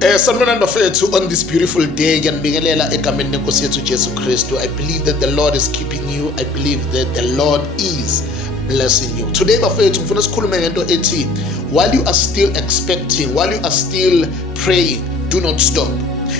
Sanibonani bafethu, on this beautiful day ngiyanibingelela egameni lenkosi yethu Jesu Kristu. I believe that the Lord is keeping you. I believe that the Lord is blessing you. Today bafethu ngifuna sikhulume ngento ethi, while you are still expecting, while you are still praying, do not stop.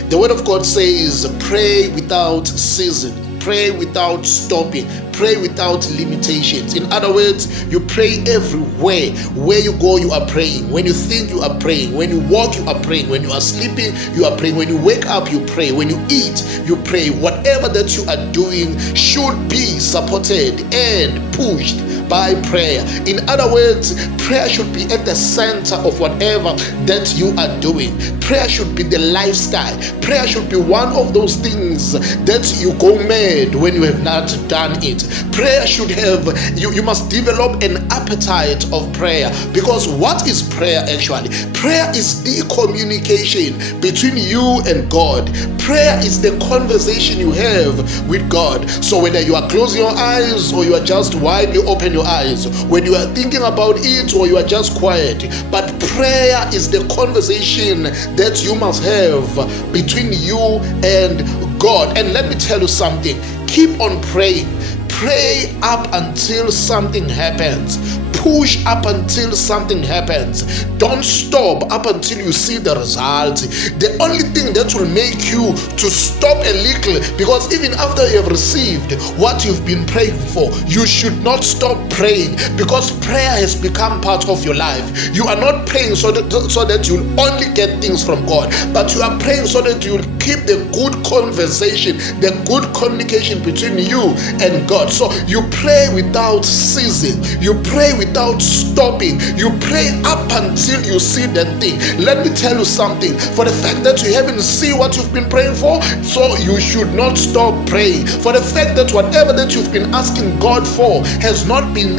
The word of God says, pray without ceasing, pray without stopping, pray without limitations. In other words, you pray everywhere. Where you go, you are praying. When you think, you are praying. When you walk, you are praying. When you are sleeping, you are praying. When you wake up, you pray. When you eat, you pray. Whatever that you are doing should be supported and pushed by prayer. In other words, prayer should be at the center of whatever that you are doing. Prayer should be the lifestyle. Prayer should be one of those things that you go mad when you have not done it. Prayer should have, you must develop an appetite of prayer, because what is prayer actually? Prayer is the communication between you and God. Prayer is the conversation you have with God. So whether you are closing your eyes or you are just widely open your eyes, when you are thinking about it or you are just quiet, but prayer is the conversation that you must have between you and God. And let me tell you something, keep on praying. Pray up until something happens. Push up until something happens. Don't stop up until you see the result. The only thing that will make you to stop a little, because even after you have received what you've been praying for, you should not stop praying, because prayer has become part of your life. You are not praying so that you'll only get things from God, but you are praying so that you'll keep the good conversation, the good communication between you and God. So you pray without ceasing. You pray without stopping. You pray up until you see that thing. Let me tell you something. For the fact that you haven't seen what you've been praying for, so you should not stop praying. For the fact that whatever that you've been asking God for has not been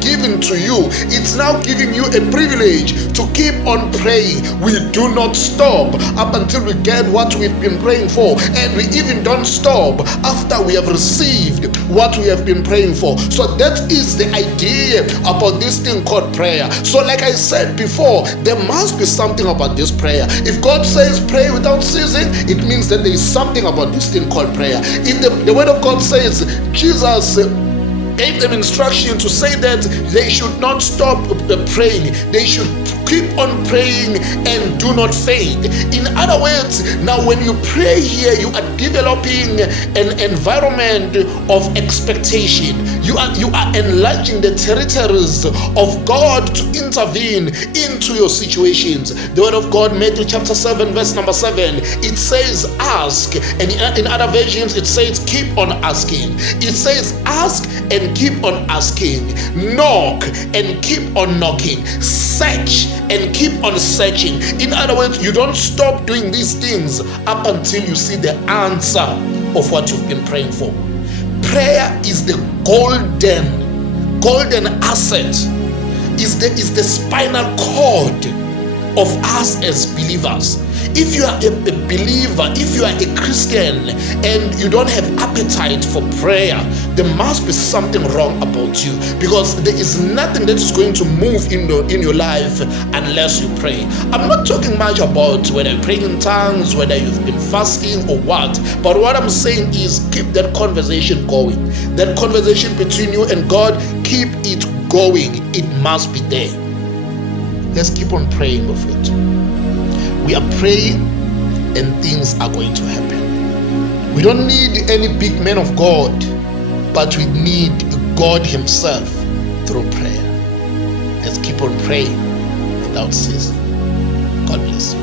given to you, it's now giving you a privilege to keep on praying. We do not stop up until we get what we've been praying for, and we even don't stop after we have received what we have been praying for. So that is the idea about this thing called prayer. So like I said before, there must be something about this prayer. If God says pray without ceasing, it means that there is something about this thing called prayer. If the word of God says Jesus gave them instruction to say that they should not stop praying, they should keep on praying and do not faint. In other words, now when you pray here, you are developing an environment of expectation. You are enlarging the territories of God to intervene into your situations. The word of God, Matthew chapter 7 verse number 7, it says ask, and in other versions it says keep on asking. It says ask and keep on asking, knock and keep on knocking, search and keep on searching. In other words, you don't stop doing these things up until you see the answer of what you've been praying for. Prayer is the golden asset, is the spinal cord of us as believers. If you are a believer, if you are a Christian and you don't have appetite for prayer, there must be something wrong about you, because there is nothing that is going to move in your life unless you pray. I'm not talking much about whether you're praying in tongues, whether you've been fasting or what, but what I'm saying is keep that conversation going. That conversation between you and God, keep it going. It must be there. Let's keep on praying of it. We are praying and things are going to happen. We don't need any big man of God, but we need God himself through prayer. Let's keep on praying without ceasing. God bless you.